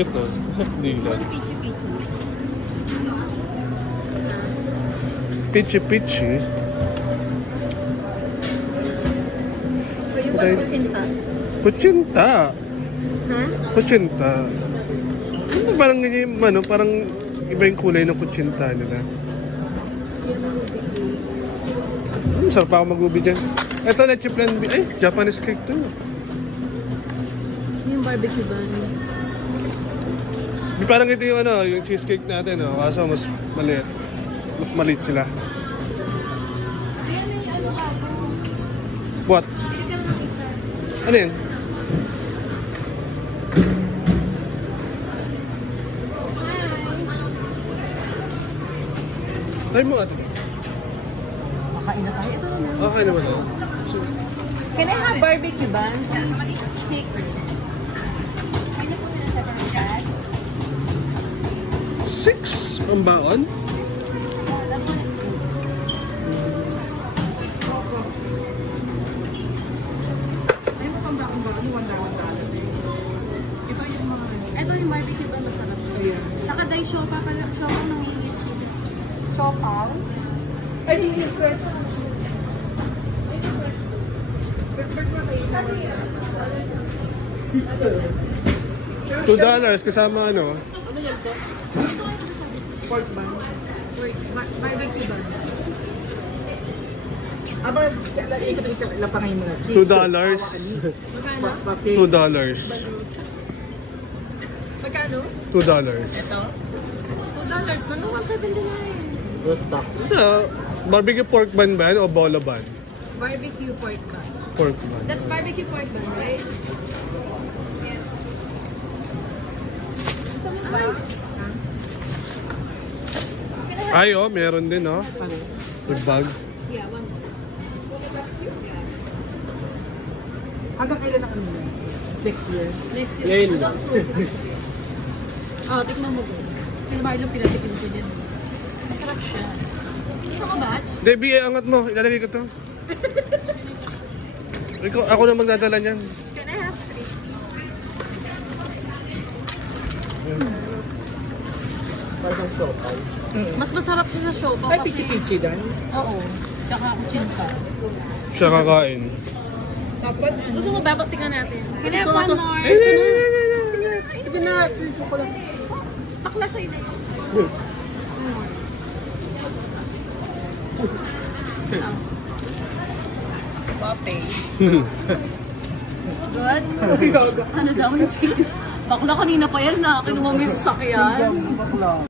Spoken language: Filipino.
Ito, dila. Pichi-pichi. Pichi-pichi. Yung Okay. kutsinta. Kutsinta. Ha? Kutsinta. Ano ba parang ganyan, ano, parang iba yung kulay ng kutsinta nila. Sarap ako mag-ubi dyan. Ito, leche plan B. Ay, Japanese cake to. Yung barbecue bunny. Di parang ito yung ano, yung cheesecake natin, no? Kaso mas maliit. Mas maliit sila. Kaya may ano ako. What? Pili ka ng isa. Ano yun? Try mo ate. Makain na tayo. Ito na lang. Okay naman ako. Can I have barbecue bun? Please. 6. Pili po sila sa barangay. 6 ang baon? That one is good. Ito yung barbecue bun masarap. Tsaka dahil siopa pala. Siopa ng English yun. Siopa? Ay, hindi yung fresh. $2 kasama ano? Pork bun. Barbecue bun. Aba, ikot lapangay mo na. $2. Magkano? $2. Magkano? $2. Ito? $2. Ano? 179. Roast stock. Ito, barbecue pork bun ba yan o bolo bun? Barbecue pork bun. Pork bun. That's barbecue pork bun, right? Ay, oh, meron din, oh. Good bag. Yeah, one more. Hanggang kailan ang ano? Next year? Next year. Ngayon. Adult food. Oh, tikman mo po. Sila Marlon pinatikin ko dyan. Masarap siya. Gusto mo batch? Debbie, angat mo. Ilalagay ko to. Ikaw, ako na magdadala niyan. Can I have 3? Parang sopal. Mas masarap siya sa siopa Ay, kasi... pichi-pichi dan. Oo. Tsaka kutsinta. Siya kakain. Dapat, Gusto mo ba? Tingnan natin. Can I have one more? sige na, pichi ko lang. Bakla sa'yo na ito. Wape. Good? Ano daw yung chicken? Bakla kanina pa yan na. Kinuha mo yung sasakyan. Bakla.